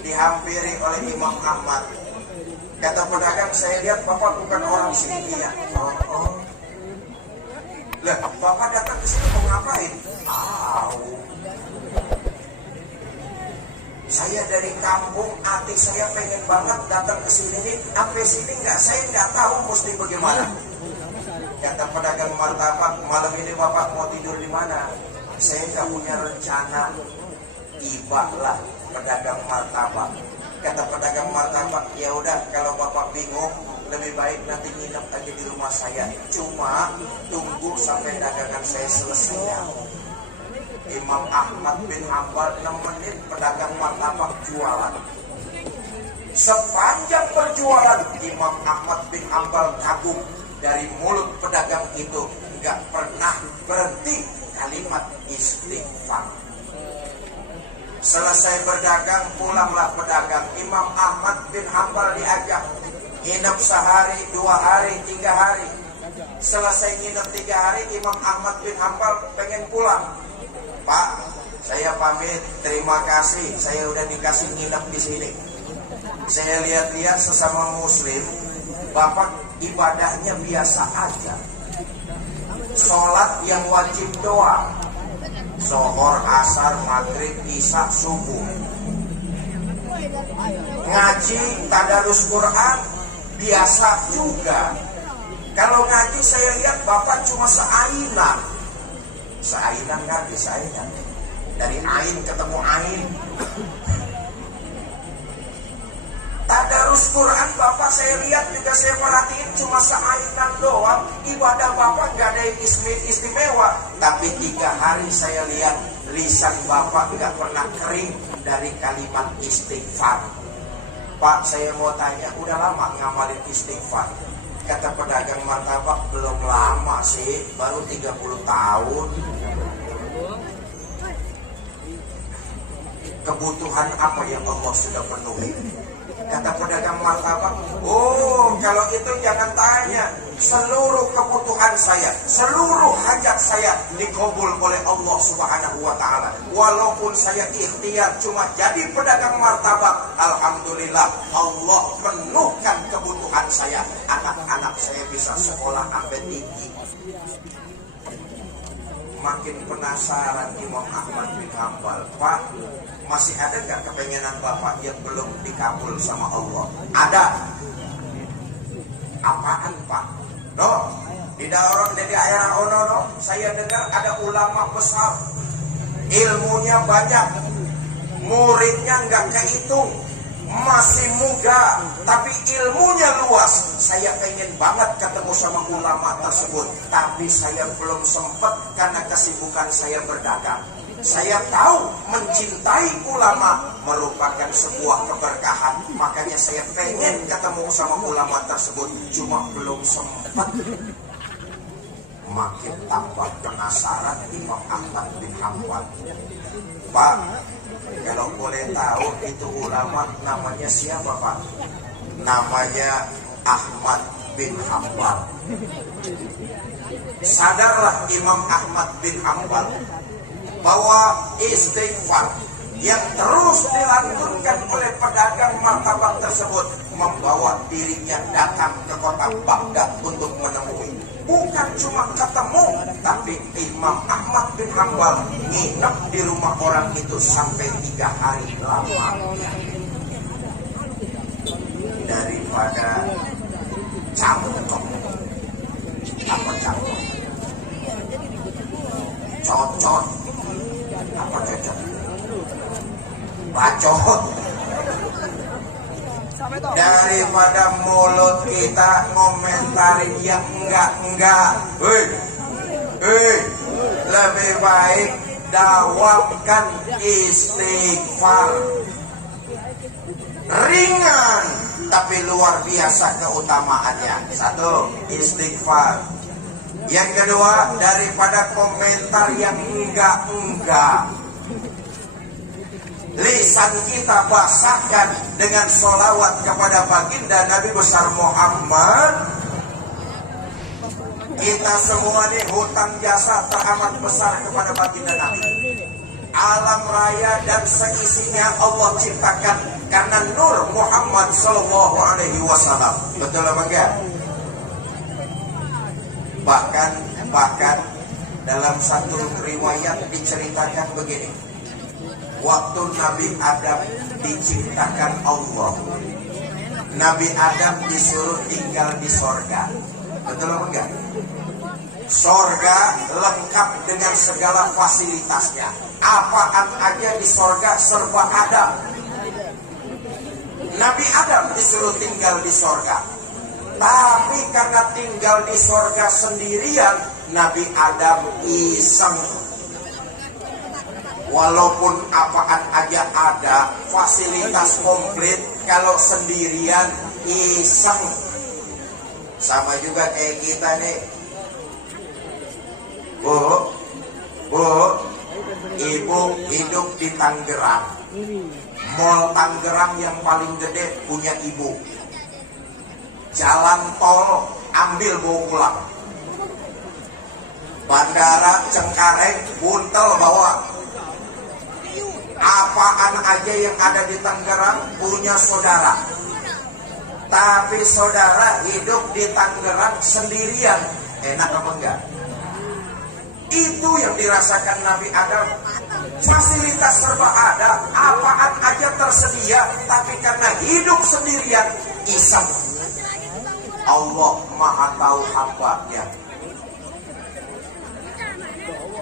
dihampiri oleh Imam Ahmad. Kata pedagang, saya lihat bapak bukan orang sini ya. Oh. Lah, bapak datang ke sini mau ngapain? Saya dari kampung, hati saya pengen banget datang ke sini nih. Sampai sini saya nggak tahu mesti bagaimana. Kata pedagang martabak, malam ini bapak mau tidur di mana? Saya nggak punya rencana. Tibalah pedagang martabak. Kata pedagang martabak, ya udah kalau bapak bingung, lebih baik nanti nginep aja di rumah saya. Cuma tunggu sampai dagangan saya selesai ya. Imam Ahmad bin Hanbal nemenin pedagang martabak jualan. Sepanjang berjualan, Imam Ahmad bin Hanbal kagum dari mulut pedagang itu nggak pernah berhenti kalimat istighfar. Selesai berdagang, pulanglah pedagang. Imam Ahmad bin Hanbal diajak nginep sehari, 2 hari, 3 hari. Selesai nginep 3 hari, Imam Ahmad bin Hanbal pengen pulang. Pak, saya pamit, terima kasih, saya udah dikasih nginep di sini. Saya lihat-lihat sesama muslim, bapak ibadahnya biasa aja. Sholat yang wajib doang, Zuhur, asar, maghrib, isya, subuh. Ngaji, tadarus Quran biasa juga. Kalau ngaji saya lihat bapak cuma seainan. Seainan kan disainan. Dari ain ketemu ain. Tadarus Quran bapak saya lihat juga, saya perhatiin cuma seainan doang. Ibadah bapak gak ada yang istimewa. Tapi 3 hari saya lihat lisan bapak gak pernah kering dari kalimat istighfar. Pak, saya mau tanya, udah lama ngamalin istighfar? Kata pedagang martabak, belum lama sih, baru 30 tahun. Kebutuhan apa yang Allah sudah penuhi? Kata pedagang martabak, oh kalau itu jangan tanya. Seluruh kebutuhan saya, seluruh hajat saya dikabul oleh Allah Subhanahu wa ta'ala. Walaupun saya ikhtiar cuma jadi pedagang martabak, alhamdulillah Allah penuhkan kebutuhan saya. Anak-anak saya bisa sekolah sampai tinggi. Makin penasaran Imam Ahmad bin Hanbal, Pak, masih ada gak kepengenan bapak yang belum dikabul sama Allah? Ada. Apaan Pak? No, di daerah Ono, saya dengar ada ulama besar, ilmunya banyak, muridnya nggak kehitung, masih muda, tapi ilmunya luas. Saya pengen banget ketemu sama ulama tersebut, tapi saya belum sempat karena kesibukan saya berdagang. Saya tahu mencintai ulama merupakan sebuah keberkahan, makanya saya pengen ketemu sama ulama tersebut, cuma belum sempat. Makin tambah penasaran Imam Ahmad bin Hanbal. Pak, kalau boleh tahu itu ulama namanya siapa Pak? Namanya Ahmad bin Hanbal. Sadarlah Imam Ahmad bin Hanbal bahwa istighfar yang terus dilantunkan oleh pedagang martabak tersebut membawa dirinya datang ke kota Baghdad untuk menemui. Bukan cuma ketemu, tapi Imam Ahmad bin Hanbal nginep di rumah orang itu sampai 3 hari lamanya. Daripada cangkok, apa cangkok? Cocot. Apa cocok? Bacot. Daripada mulut kita ngomentarin yang enggak. Lebih baik dawamkan istighfar. Ringan tapi luar biasa keutamaannya. 1, istighfar. Yang kedua, daripada komentar yang enggak. Lisan kita basahkan dengan sholawat kepada baginda Nabi besar Muhammad. Kita semua ini hutang jasa teramat besar kepada baginda Nabi. Alam raya dan seisinya Allah ciptakan karena nur Muhammad Sallallahu Alaihi Wasallam. Betul apa enggak? Bahkan dalam satu riwayat diceritakan begini. Waktu Nabi Adam diciptakan Allah, Nabi Adam disuruh tinggal di sorga. Betul apa enggak? Sorga lengkap dengan segala fasilitasnya. Apaan aja di sorga serba ada. Nabi Adam disuruh tinggal di sorga. Tapi karena tinggal di sorga sendirian, Nabi Adam iseng. Walaupun apaan aja ada, fasilitas komplit, kalau sendirian iseng. Sama juga kayak kita nih. Bu, ibu hidup di Tangerang. Mall Tangerang yang paling gede punya ibu. Jalan tol ambil bawa pulang. Bandara Cengkareng buntel bawa. Apaan aja yang ada di Tangerang punya saudara. Tapi saudara hidup di Tangerang sendirian. Enak apa enggak? Itu yang dirasakan Nabi Adam. Fasilitas serba ada, apaan aja tersedia, tapi karena hidup sendirian, iseng. Allah Maha tahu hambanya.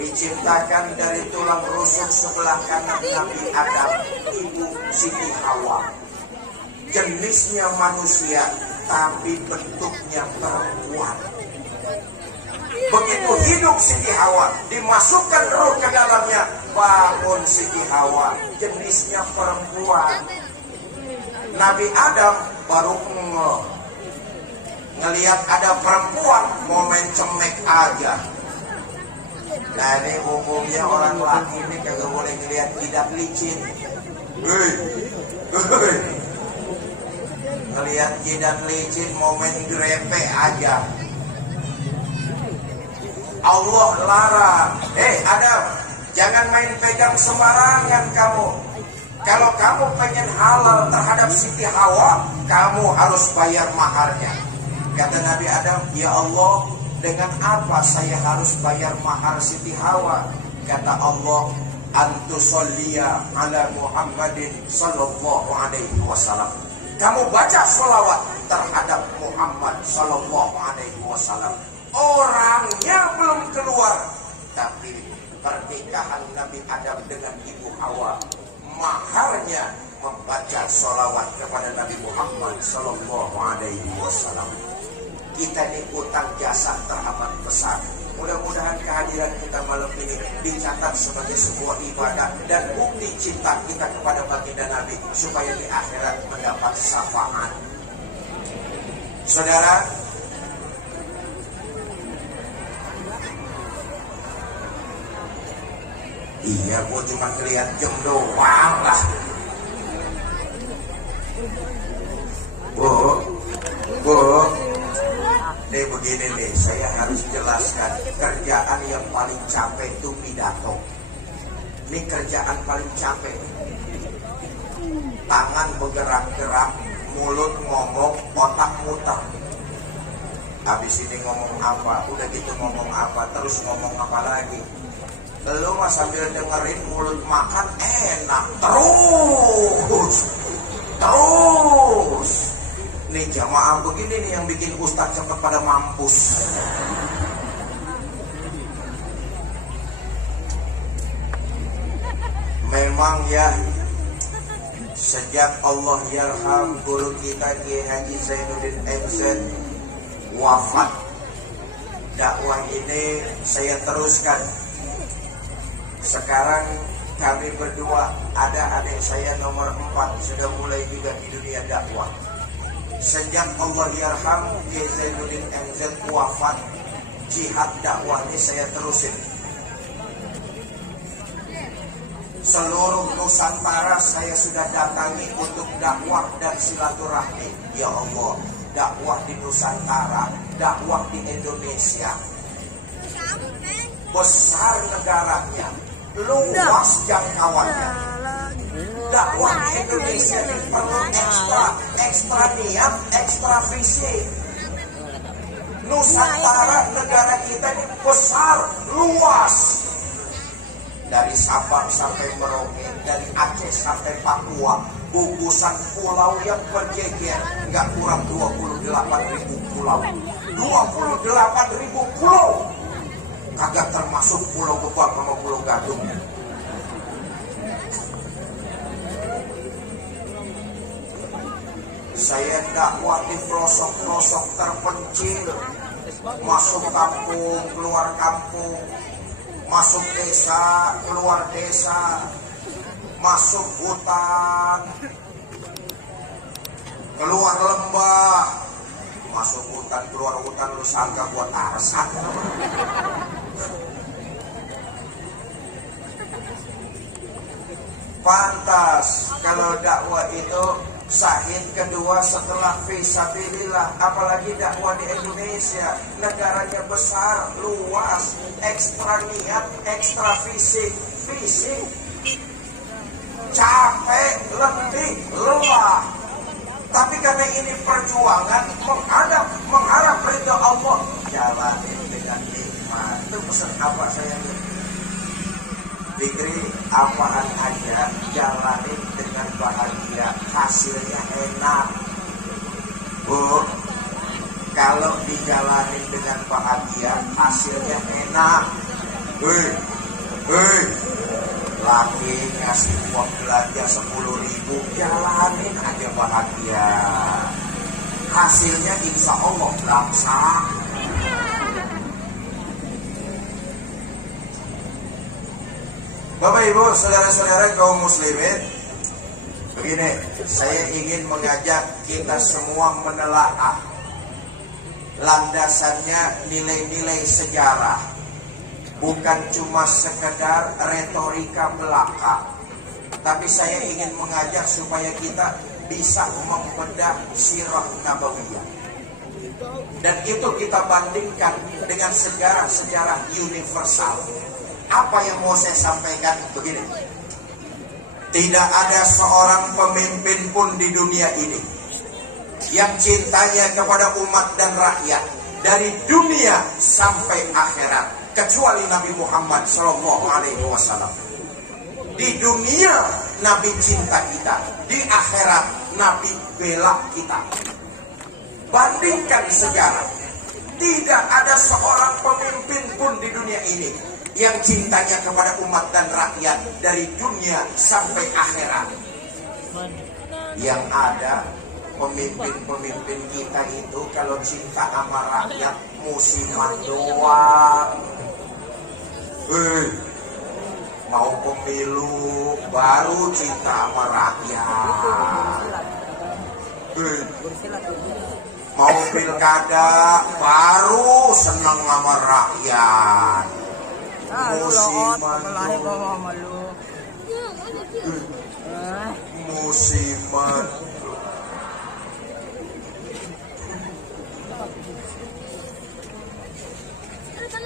Diciptakan dari tulang rusuk sebelah kanan Nabi Adam, ibu Siti Hawa. Jenisnya manusia, tapi bentuknya perempuan. Begitu hidup Siti Hawa, dimasukkan roh ke dalamnya, bangun Siti Hawa, jenisnya perempuan. Nabi Adam baru ngelihat ada perempuan, mau main cemek aja. Nah ini umumnya orang laki ini kagak boleh ngelihat jidat licin. Ngelihat jidat licin mau main grepe aja. Allah larang. Adam, jangan main pegang sembarangan kamu. Kalau kamu pengen halal terhadap Siti Hawa, kamu harus bayar maharnya. Kata Nabi Adam, ya Allah, dengan apa saya harus bayar mahar Siti Hawa? Kata Allah, antusolliya ala Muhammadin sallallahu alaihi wasallam. Kamu baca sholawat terhadap Muhammad sallallahu alaihi wasallam. Orangnya belum keluar, tapi pernikahan Nabi Adam dengan Ibu Hawa, maharnya membaca sholawat kepada Nabi Muhammad sallallahu alaihi wasallam. Kita ini utang jasa teramat besar. Mudah-mudahan kehadiran kita malam ini dicatat sebagai sebuah ibadah dan bukti cinta kita kepada baginda Nabi, supaya di akhirat mendapat syafaat. Saudara, iya, gue cuma ngeliat jam doang lah. Bu, nih begini nih, saya harus jelaskan. Kerjaan yang paling capek itu pidato. Ini kerjaan paling capek. Tangan bergerak-gerak, mulut ngomong, otak muter. Habis ini ngomong apa, udah gitu ngomong apa, terus ngomong apa lagi. Lu mah sambil dengerin mulut makan enak terus. Nih jamaah begini nih yang bikin ustadz cepat pada mampus. Memang ya, sejak Allah yarham guru kita Kiai Haji Zainuddin MZ wafat, dakwah ini saya teruskan. Sekarang kami berdua, ada adik saya nomor 4 sudah mulai juga di dunia dakwah. Sejak Allah yarham Kiai Zainuddin MZ wafat, jihad dakwah ini saya terusin. Seluruh Nusantara saya sudah datangi untuk dakwah dan silaturahmi. Ya Allah, dakwah di Nusantara, dakwah di Indonesia. Besar negaranya, luas jangkauannya. Dakwah di Indonesia ini perlu ekstra niat, ekstra fisik. Nusantara negara kita ini besar, luas. Dari Sabang sampai Merauke, dari Aceh sampai Papua, gugusan pulau yang berjejer, nggak kurang 28.000 pulau. 28.000 pulau, kagak termasuk Pulau Gebang sama Pulau Gadung. Saya dakwah di pelosok-pelosok terpencil, masuk kampung, keluar kampung, masuk desa, keluar desa, masuk hutan, keluar lembah, masuk hutan, keluar hutan, lu sangka buat arasan. Pantas kalau dakwah itu sahid kedua setelah fisabilillah, apalagi dakwah di Indonesia, negaranya besar, luas, ekstra niat, ekstra fisik, capek, letih, lelah. Tapi karena ini perjuangan, mengharap ridho Allah, jalani dengan nikmat. Itu pesan apa saya? Fikri, apaan aja jalani dengan bahagia, hasilnya enak. Bu, kalau dijalani dengan bahagia, hasilnya enak. Laki ngasih uang belanja 10.000, jalanin aja bahagia. Hasilnya insya Allah langsung. Bapak Ibu, saudara-saudara kaum muslimin, begini, saya ingin mengajak kita semua menelaah landasannya nilai-nilai sejarah, bukan cuma sekedar retorika belaka, tapi saya ingin mengajak supaya kita bisa membedah sirah nabawiyah, dan itu kita bandingkan dengan sejarah-sejarah universal. Apa yang mau saya sampaikan begini, tidak ada seorang pemimpin pun di dunia ini yang cintanya kepada umat dan rakyat dari dunia sampai akhirat kecuali Nabi Muhammad SAW. Di dunia Nabi cinta kita, di akhirat Nabi bela kita. Bandingkan sejarah, tidak ada seorang pemimpin pun di dunia ini yang cintanya kepada umat dan rakyat dari dunia sampai akhirat. Yang ada pemimpin-pemimpin kita itu kalau cinta sama rakyat musiman doang. Mau pemilu baru cinta sama rakyat. Mau pilkada baru seneng sama rakyat. Musiman.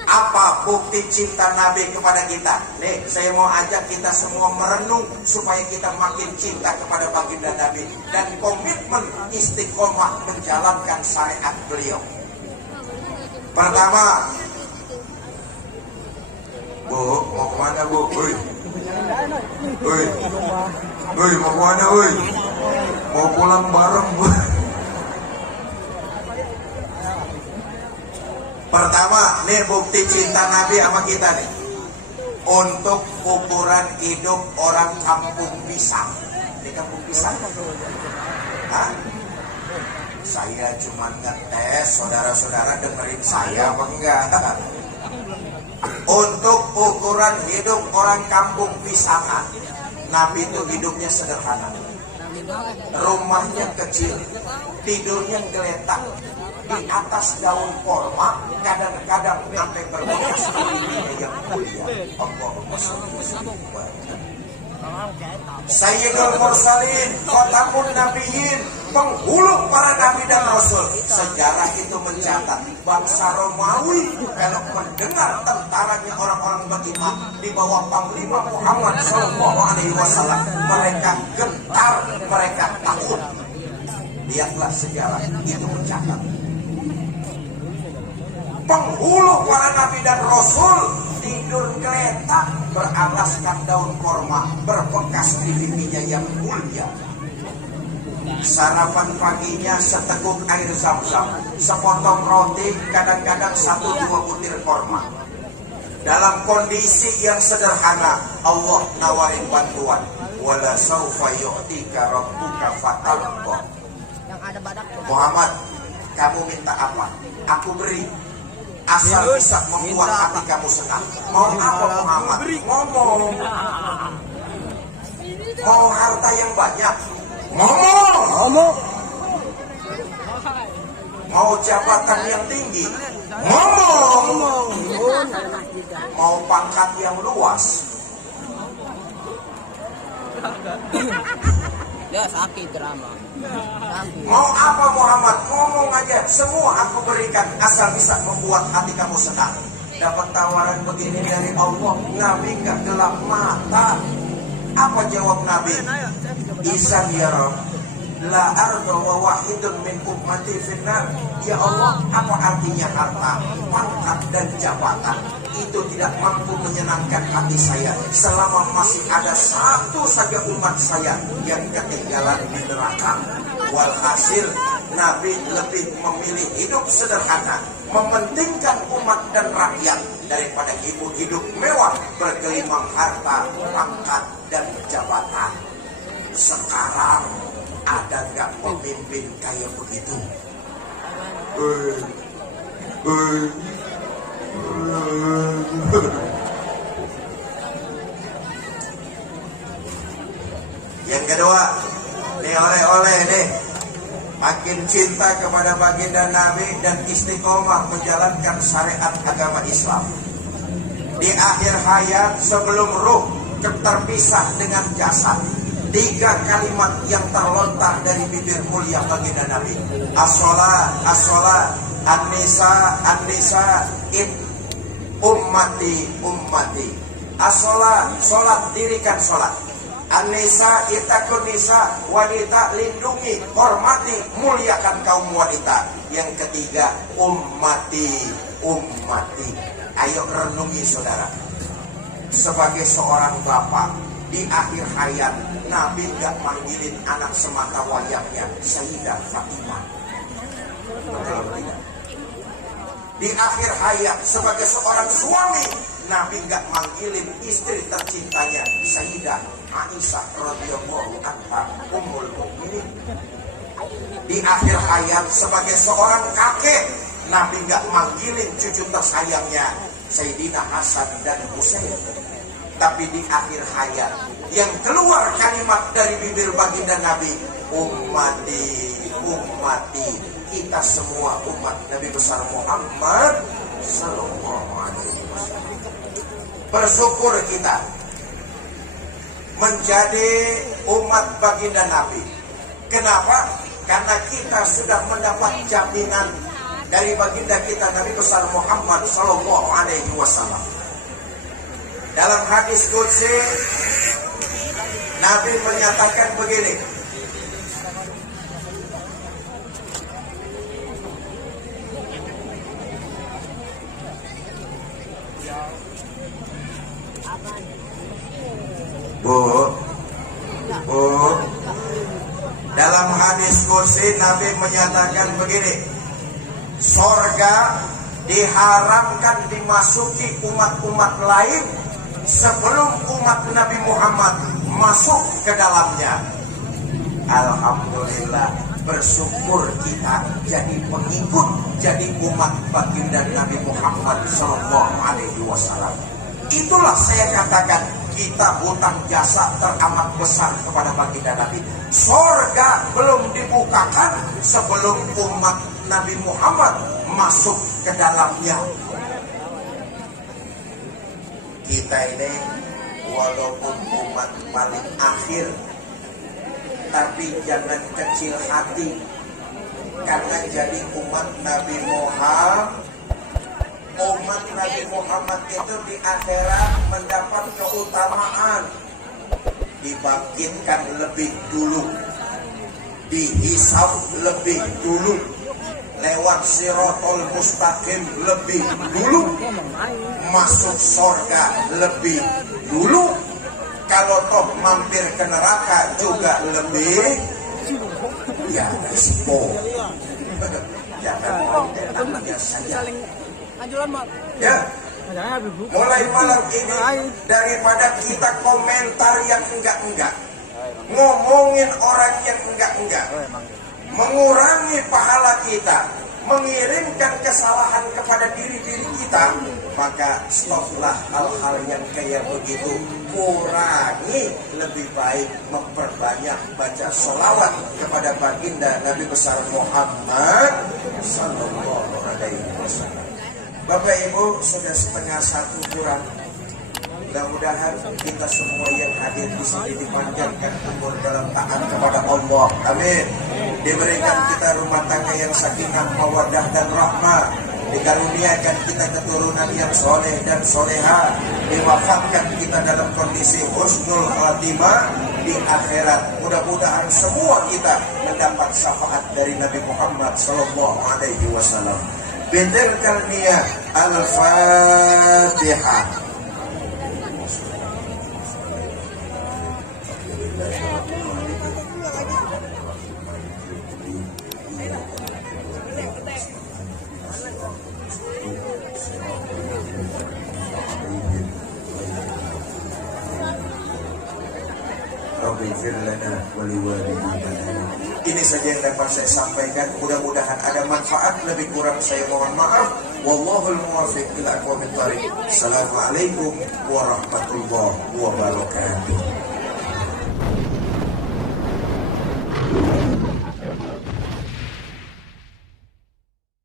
Apa bukti cinta Nabi kepada kita? Nih, saya mau ajak kita semua merenung supaya kita makin cinta kepada baginda Nabi dan komitmen istiqomah menjalankan syariat beliau. Pertama, Bu, mau kemana Bu? Mau kemana Mau pulang bareng Bu. Pertama, nih bukti cinta Nabi sama kita nih. Untuk ukuran hidup orang kampung pisang. Di kampung pisang. Hah? Saya cuma ngetes, saudara-saudara dengerin saya apa enggak? Untuk ukuran hidup orang kampung pisangan, Nabi itu hidupnya sederhana. Rumahnya kecil, tidurnya geletak di atas daun korma, kadang-kadang sampai berbekas pipinya yang mulia. Allahumma shalli wa sallim. Sayyidul Mursalin, Khatamun Nabiyyin, penghulu para nabi dan rasul. Sejarah itu mencatat bangsa Romawi kalau mendengar tentaranya orang-orang beriman di bawah Panglima Muhammad SAW, mereka gentar, mereka takut. Lihatlah sejarah itu mencatat. Penghulu para nabi dan rasul tidur geletak, beralaskan daun korma, berbekas di pipinya yang mulia. Sarapan paginya seteguk air zam-zam, sepotong roti, kadang-kadang 1-2 butir korma. Dalam kondisi yang sederhana, Allah nawarin bantuan. Wala saufa yu'tika rabbuka fatarda. Muhammad, kamu minta apa? Aku beri. Asal bisa membuat hati kamu senang. Mau apa Muhammad? Ngomong. Mau harta yang banyak? Ngomong. Mau jabatan yang tinggi? Ngomong. Mau pangkat yang luas? Ya sakit drama. Mau apa Muhammad? Ngomong aja. Semua aku berikan asal bisa membuat hati kamu senang. Dapat tawaran begini dari Allah, Nabi gak gelap mata. Apa jawab Nabi? Izan ya Rabb, la arda wa wahidun min ummati finnar. Ya Allah, apa artinya harta, pangkat dan jabatan? Itu tidak mampu menyenangkan hati saya selama masih ada satu saja umat saya yang ketinggalan di neraka. Walhasil, Nabi lebih memilih hidup sederhana, mementingkan umat dan rakyat daripada hidup mewah bergelimang harta, pangkat dan jabatan. Sekarang ada nggak pemimpin kayak begitu? Yang kedua, nih oleh-oleh nih, makin cinta kepada baginda Nabi dan istiqomah menjalankan syariat agama Islam. Di akhir hayat sebelum ruh terpisah dengan jasad, 3 kalimat yang terlontar dari bibir mulia baginda Nabi. As-sholat, as-sholat, an-nisa, an-nisa, ummati, ummati. As-sholat, sholat, dirikan sholat. An-nisa, itakun nisa, wanita, lindungi, hormati, muliakan kaum wanita. Yang ketiga, ummati, ummati. Ayo renungi saudara. Sebagai seorang bapak, di akhir hayat Nabi gak manggilin anak semata wayangnya Sayyidah Fatimah. Betul tidak? Di akhir hayat sebagai seorang suami, Nabi gak manggilin istri tercintanya Sayyidah Aisyah radhiyallahu anha ummul mukminin. Di akhir hayat sebagai seorang kakek, Nabi gak manggilin cucu tersayangnya Sayyidina Hasan dan Husain. Tapi di akhir hayat yang keluar kalimat dari bibir baginda Nabi, ummati, ummati. Kita semua umat Nabi besar Muhammad sallallahu alaihi wasallam. Bersyukur kita menjadi umat baginda Nabi. Kenapa? Karena kita sudah mendapat jaminan dari baginda kita Nabi besar Muhammad sallallahu alaihi wasallam. Dalam hadis qudsi Nabi menyatakan begini, Bu, dalam hadis qudsi Nabi menyatakan begini, sorga diharamkan dimasuki umat-umat lain sebelum umat Nabi Muhammad masuk ke dalamnya. Alhamdulillah, bersyukur kita jadi pengikut, jadi umat baginda Nabi Muhammad sallallahu alaihi wasallam. Itulah saya katakan, kita hutang jasa teramat besar kepada baginda Nabi. Surga belum dibukakan sebelum umat Nabi Muhammad masuk ke dalamnya. Kita ini walaupun umat paling akhir, tapi jangan kecil hati. Karena jadi umat Nabi Muhammad itu di akhirat mendapat keutamaan, dibangkitkan lebih dulu, dihisab lebih dulu, lewat Shirathul Mustaqim lebih dulu, masuk surga lebih dulu, kalau toh mampir ke neraka juga lebih, ya respo. Jangan enak saja. Ya, mulai malam ini daripada kita komentar yang enggak-enggak, ngomongin orang yang enggak-enggak, mengurangi pahala kita, mengirimkan kesalahan kepada diri-diri kita, maka stoplah hal-hal yang kayak begitu. Kurangi, lebih baik memperbanyak baca sholawat kepada baginda Nabi besar Muhammad sallallahu alaihi wasallam. Bapak Ibu, sudah 1/2 kurang. Mudah-mudahan kita semua yang hadir di sini dipanjangkan umur dalam taat kepada Allah. Amin. Diberikan kita rumah tangga yang sakinah, mawaddah dan rahmah. Dikaruniakan kita keturunan yang soleh dan soleha. Diwafatkan kita dalam kondisi husnul khatimah di akhirat. Mudah-mudahan semua kita mendapat syafaat dari Nabi Muhammad sallallahu alaihi wasallam. Bidil kalniyah Al-Fatihah. Ini saja yang dapat saya sampaikan. Mudah-mudahan ada manfaat. Lebih kurang saya mohon maaf. Wallahul muwaffiq ila aqwamit thoriq. Assalamualaikum warahmatullahi wabarakatuh.